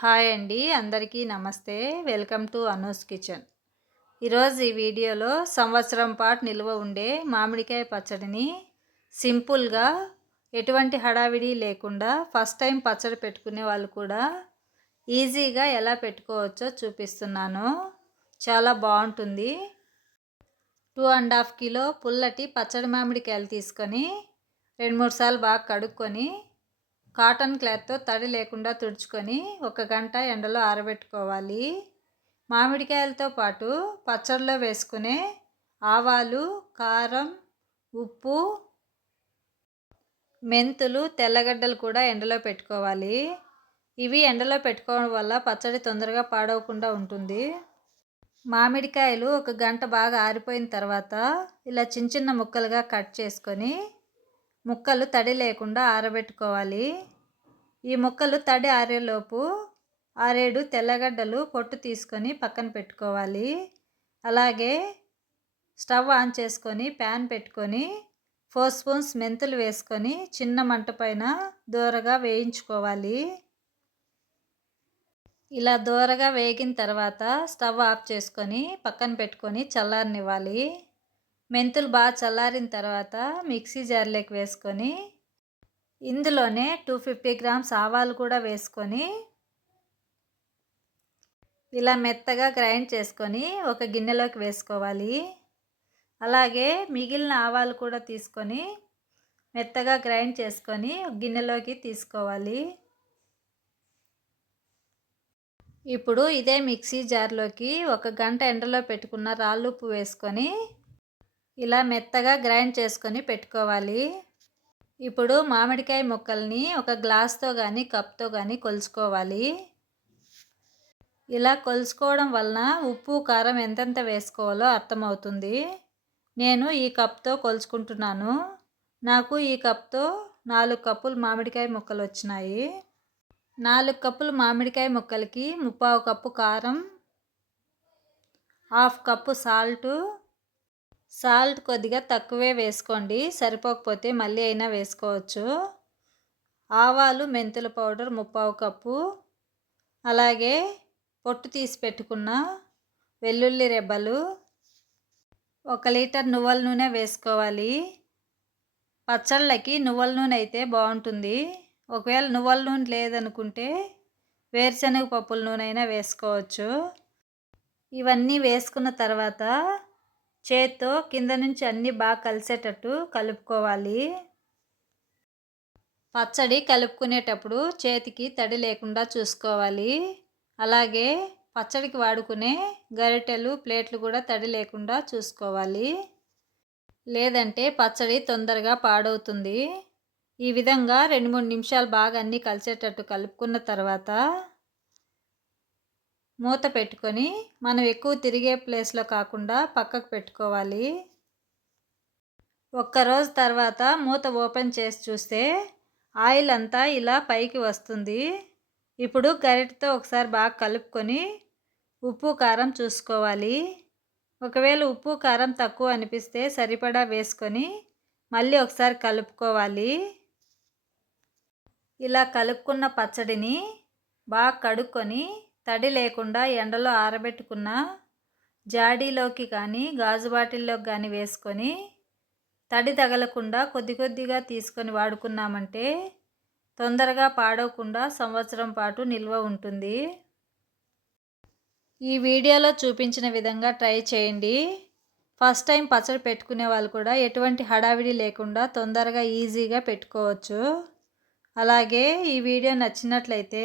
Hi అండి అందరికీ నమస్తే. Welcome to Anu's kitchen. ఈరోజు ఈ వీడియోలో సంవత్సరం పాటు నిల్వ ఉండే మామిడికాయ పచ్చడిని సింపుల్గా ఎటువంటి హడావిడి లేకుండా ఫస్ట్ టైం పచ్చడి పెట్టుకునే వాళ్ళు కూడా ఈజీగా ఎలా పెట్టుకోవచ్చో చూపిస్తున్నాను. చాలా బాగుంటుంది. టూ అండ్ హాఫ్ కిలో పుల్లటి పచ్చడి మామిడికాయలు తీసుకొని రెండు మూడు సార్లు బాగా కడుక్కొని కాటన్ క్లాత్తో తడి లేకుండా తుడుచుకొని ఒక గంట ఎండలో ఆరబెట్టుకోవాలి. మామిడికాయలతో పాటు పచ్చడిలో వేసుకునే ఆవాలు కారం ఉప్పు మెంతులు తెల్లగడ్డలు కూడా ఎండలో పెట్టుకోవాలి. ఇవి ఎండలో పెట్టుకోవడం వల్ల పచ్చడి తొందరగా పాడవకుండా ఉంటుంది. మామిడికాయలు ఒక గంట బాగా ఆరిపోయిన తర్వాత ఇలా చిన్న చిన్న ముక్కలుగా కట్ చేసుకొని ముక్కలు తడి లేకుండా ఆరబెట్టుకోవాలి. ఈ ముక్కలు తడి ఆరేలోపు ఆరేడు తెల్లగడ్డలు పొట్టు తీసుకొని పక్కన పెట్టుకోవాలి. అలాగే స్టవ్ ఆన్ చేసుకొని ప్యాన్ పెట్టుకొని ఫోర్ స్పూన్స్ మెంతులు వేసుకొని చిన్న మంట పైన దూరగా వేయించుకోవాలి. ఇలా దూరగా వేగిన తర్వాత స్టవ్ ఆఫ్ చేసుకొని పక్కన పెట్టుకొని చల్లారనివ్వాలి. మెంతులు బాగా చల్లారిన తర్వాత మిక్సీ జార్లోకి వేసుకొని ఇందులోనే టూ ఫిఫ్టీ గ్రామ్స్ ఆవాలు కూడా వేసుకొని ఇలా మెత్తగా గ్రైండ్ చేసుకొని ఒక గిన్నెలోకి వేసుకోవాలి. అలాగే మిగిలిన ఆవాలు కూడా తీసుకొని మెత్తగా గ్రైండ్ చేసుకొని గిన్నెలోకి తీసుకోవాలి. ఇప్పుడు ఇదే మిక్సీ జార్లోకి ఒక గంట ఎండలో పెట్టుకున్న రాళ్ళుప్పు వేసుకొని ఇలా మెత్తగా గ్రైండ్ చేసుకొని పెట్టుకోవాలి. ఇప్పుడు మామిడికాయ ముక్కల్ని ఒక గ్లాస్తో కానీ కప్తో కానీ కొలుచుకోవాలి. ఇలా కొలుచుకోవడం వలన ఉప్పు కారం ఎంతెంత వేసుకోవాలో అర్థమవుతుంది. నేను ఈ కప్తో కొలుచుకుంటున్నాను. నాకు ఈ కప్తో నాలుగు కప్పులు మామిడికాయ ముక్కలు వచ్చినాయి. నాలుగు కప్పులు మామిడికాయ ముక్కలకి ముప్పావు కప్పు కారం హాఫ్ కప్పు సాల్టు సాల్ట్ కొద్దిగా తక్కువే వేసుకోండి. సరిపోకపోతే మళ్ళీ అయినా వేసుకోవచ్చు. ఆవాలు మెంతుల పౌడర్ ముప్పావు కప్పు. అలాగే పొట్టు తీసి పెట్టుకున్న వెల్లుల్లి రెబ్బలు ఒక లీటర్ నువ్వుల నూనె వేసుకోవాలి. పచ్చళ్ళకి నువ్వుల నూనె అయితే బాగుంటుంది. ఒకవేళ నువ్వుల నూనె లేదనుకుంటే వేరుశనగ పప్పుల నూనె అయినా వేసుకోవచ్చు. ఇవన్నీ వేసుకున్న తర్వాత చేత్తో కింద నుంచి అన్నీ బాగా కలిసేటట్టు కలుపుకోవాలి. పచ్చడి కలుపుకునేటప్పుడు చేతికి తడి లేకుండా చూసుకోవాలి. అలాగే పచ్చడికి వాడుకునే గరిటెలు ప్లేట్లు కూడా తడి లేకుండా చూసుకోవాలి. లేదంటే పచ్చడి తొందరగా పాడవుతుంది. ఈ విధంగా రెండు మూడు నిమిషాలు బాగా అన్నీ కలిసేటట్టు కలుపుకున్న తర్వాత మూత పెట్టుకొని మనం ఎక్కువ తిరిగే ప్లేస్లో కాకుండా పక్కకు పెట్టుకోవాలి. ఒక్కరోజు తర్వాత మూత ఓపెన్ చేసి చూస్తే ఆయిల్ అంతా ఇలా పైకి వస్తుంది. ఇప్పుడు గరిటతో ఒకసారి బాగా కలుపుకొని ఉప్పు కారం చూసుకోవాలి. ఒకవేళ ఉప్పు కారం తక్కువ అనిపిస్తే సరిపడా వేసుకొని మళ్ళీ ఒకసారి కలుపుకోవాలి. ఇలా కలుపుకున్న పచ్చడిని బాగా కడుక్కొని తడి లేకుండా ఎండలో ఆరబెట్టుకున్న జాడీలోకి కానీ గాజు బాటిల్లోకి కానీ వేసుకొని తడి తగలకుండా కొద్ది కొద్దిగా తీసుకొని వాడుకున్నామంటే తొందరగా పాడవకుండా సంవత్సరం పాటు నిల్వ ఉంటుంది. ఈ వీడియోలో చూపించిన విధంగా ట్రై చేయండి. ఫస్ట్ టైం పచ్చడి పెట్టుకునే వాళ్ళు కూడా ఎటువంటి హడావిడి లేకుండా తొందరగా ఈజీగా పెట్టుకోవచ్చు. అలాగే ఈ వీడియో నచ్చినట్లయితే